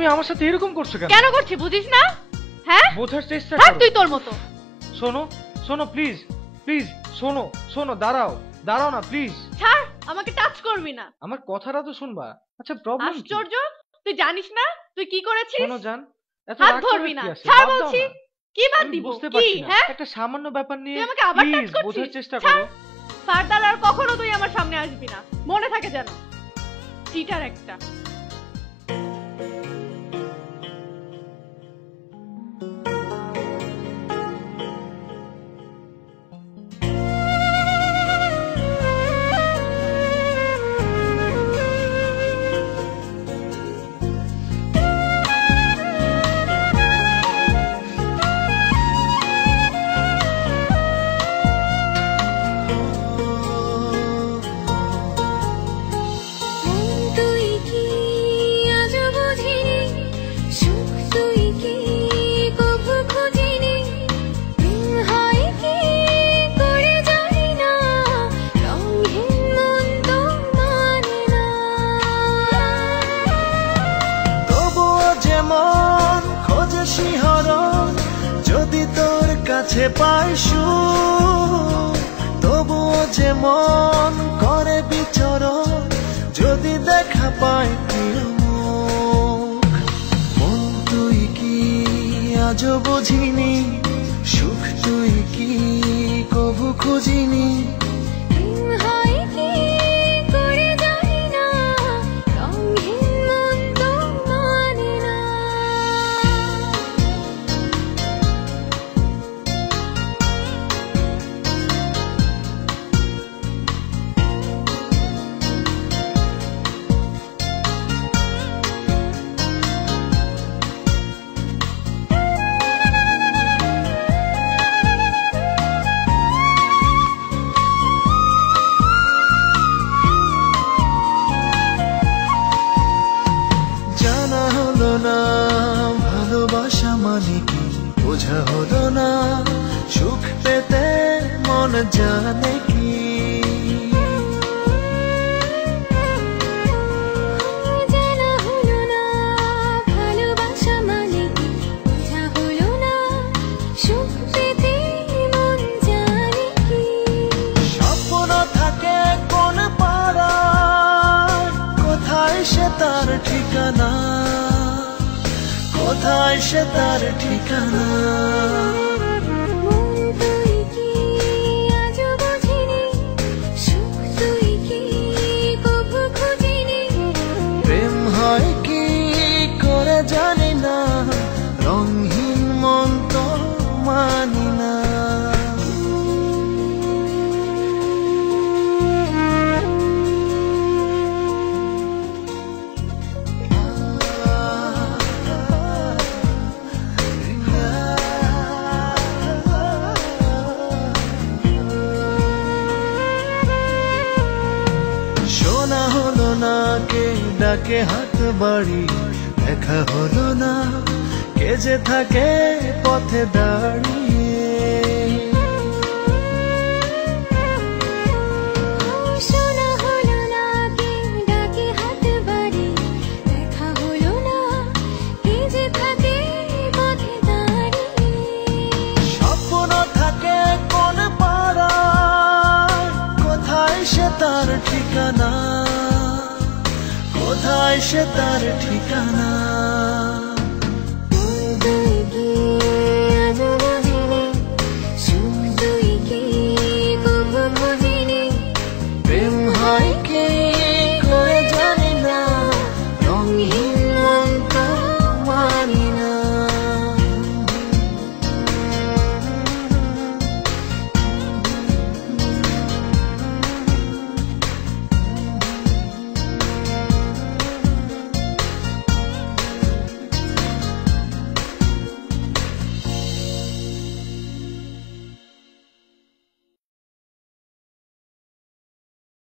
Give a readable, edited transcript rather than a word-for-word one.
তুমি আমার সাথে এরকম করছো কেন? কেন করছি বুঝিস না? হ্যাঁ, বোঝার চেষ্টা করো। করো। তুই তোর মতো। শোনো শোনো প্লিজ প্লিজ, শোনো শোনো, দাঁড়াও দাঁড়াও না প্লিজ। ছাড়, আমাকে টাচ করবি না। আমার কথাটা তো শুনবা। আচ্ছা প্রবলেম কি? আশ্চর্য, তুই জানিস না তুই কি করেছিস? শোনো জান, এত হাত রাগ ধরবি করার না। কি আছে? ছাড় বাদ দাও বলছি। না। কি বাদ আমি দিব? বুঝতে কি পারছি না, হ্যাঁ? একটা সামান্য ব্যাপার নিয়ে তুই আমাকে আবার টাচ প্লিজ করছিস? বোঝার চেষ্টা ছাড়। করো। ফার্দার আর কখনো তুই আমার সামনে আসবি না, মনে থাকে যেন। চিটার একটা। পাই সুখ, তবুও যে মন করে বিচরণ যদি দেখা পাই প্রিয় মুখ। মন তুই কি আজও বুঝিনি, সুখ তুই কি কভু খুঁজিনি। ভালোবাসা মানে কি বোঝা হলো না, সুখ পেতে মন জানে কি। জানা হলো না ভালোবাসা মানে কি বোঝা হলো না, সুখ পেতে মন জানে কি। স্বপ্ন থাকে কোন পাড়ায়, কোথায় সে তার ঠিকানা, কোথায় সে তার ঠিকানা। প্রেম হয় কি করে জানি না, রঙহীন মন তো মানি না। শোনা হলো না কে ডাকে হাত বাড়ি, দেখা হলো না কে যে থাকে পথে দাঁড়িয়ে। শোনা হলো না কে ডাকে হাত বাড়ি, দেখা হলো না কে যে থাকে পথে দাঁড়িয়ে। স্বপ্ন থাকে কোন পাড়ায়, কোথায় সে তার ঠিকানা, কোথায় সে তার ঠিকানা।